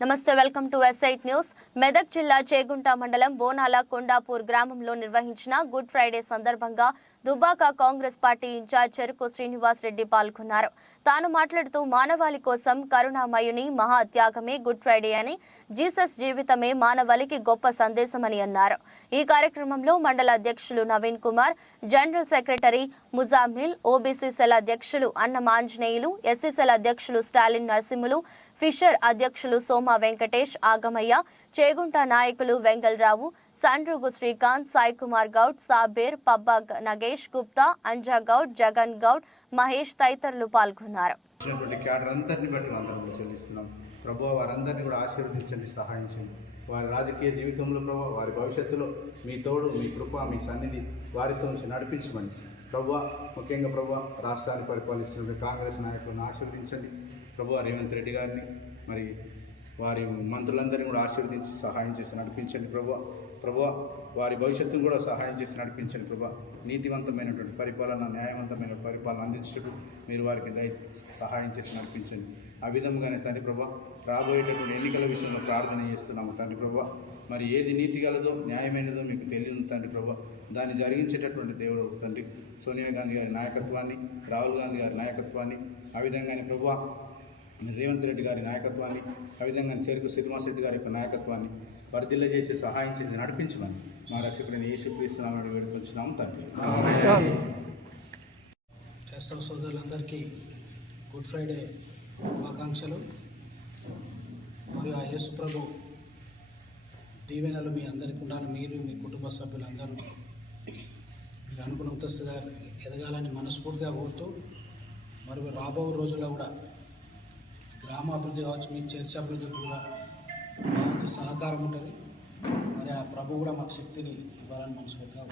నమస్తే welcome to website news. Medak జిల్లా చేగుంట మండలం బోనాల కొండాపూర్ గ్రామంలో నిర్వహించిన గుడ్ ఫ్రైడే సందర్భంగా దుబాక కాంగ్రెస్ పార్టీ ఇన్ఛార్జ్ చెరుకు శ్రీనివాస్ రెడ్డి పాల్గొన్నారు. తాను మాట్లాడుతూ మానవాళి కోసం కరుణామయుని మహా త్యాగమే గుడ్ ఫ్రైడే అని జీసస్ జీవితమే మానవాళికి గొప్ప సందేశమని అన్నారు. ఈ కార్యక్రమంలో మండల అధ్యక్షులు Naveen Kumar general secretary Mujamil OBC cell అధ్యక్షులు అన్నమాంజనేయులు ఎస్సీ సెల్ అధ్యక్షులు స్టాలిన్ నరసింహులు ఫిషర్ అధ్యక్షులు సోమ సోమ వెంకటేష్ ఆగమయ్య చేగుంట నాయకులు వెంగళరావు సండ్రుగు శ్రీకాంత్ సాయి కుమార్ గౌడ్ సాబేర్ పబ్బా నగేష్ గుప్తా అంజా గౌడ్ జగన్ గౌడ్ మహేష్ తదితరులు పాల్గొన్నారు. ప్రభు వారందరినీ కూడా ఆశీర్వదించండి సహాయించండి. వారి రాజకీయ జీవితంలో ప్రభు వారి భవిష్యత్తులో మీ తోడు మీ కృప మీ సన్నిధి వారితో నుంచి నడిపించమని ప్రభు ముఖ్యంగా ప్రభు రాష్ట్రాన్ని పరిపాలిస్తున్న కాంగ్రెస్ నాయకులను ఆశీర్వదించండి. ప్రభు రేవంత్ రెడ్డి గారిని మరి వారి మంత్రులందరినీ కూడా ఆశీర్వదించి సహాయం చేసి నడిపించండి ప్రభు ప్రభు వారి భవిష్యత్తును కూడా సహాయం చేసి నడిపించండి ప్రభు నీతివంతమైనటువంటి పరిపాలన న్యాయవంతమైన పరిపాలన అందించటకు మీరు వారికి దయ సహాయం చేసి నడిపించండి. ఆ విధంగానే తండ్రి ప్రభా రాబోయేటటువంటి ఎన్నికల విషయంలో ప్రార్థన చేస్తున్నాము తండ్రి ప్రభా మరి ఏది నీతి గలదో న్యాయమైనదో మీకు తెలియదు తండ్రి ప్రభా దాన్ని జరిగించేటటువంటి దేవుడు తండ్రి సోనియా గాంధీ గారి నాయకత్వాన్ని రాహుల్ గాంధీ గారి నాయకత్వాన్ని ఆ విధంగానే ప్రభా రేవంత్ రెడ్డి గారి నాయకత్వాన్ని ఆ విధంగా చెరుకు శ్రీనివాస్ రెడ్డి గారి యొక్క నాయకత్వాన్ని వర్ధిల్ల చేసి సహాయం చేసి నడిపించమని మా రక్షకుడిని యేసు క్రీస్తునామని వేడుకొంచున్నాము తండ్రి. క్రైస్తవ సోదరులందరికీ గుడ్ ఫ్రైడే శుభాకాంక్షలు. మరియు ఆ యేసు ప్రభు దీవెనలు మీ అందరికీ ఉండాలి మీరు మీ కుటుంబ సభ్యులందరూ మీరు అనుకున్న ఎదగాలని మనస్ఫూర్తిగా కోరుతూ మరియు రాబో రోజుల్లో కూడా గ్రామ అభివృద్ధి కావచ్చు మీ చర్చ అభివృద్ధికి కూడా మాకు సహకారం ఉంటుంది. మరి ఆ ప్రభు కూడా మాకు శక్తిని ఇవ్వాలని మనస్ఫూర్తిగా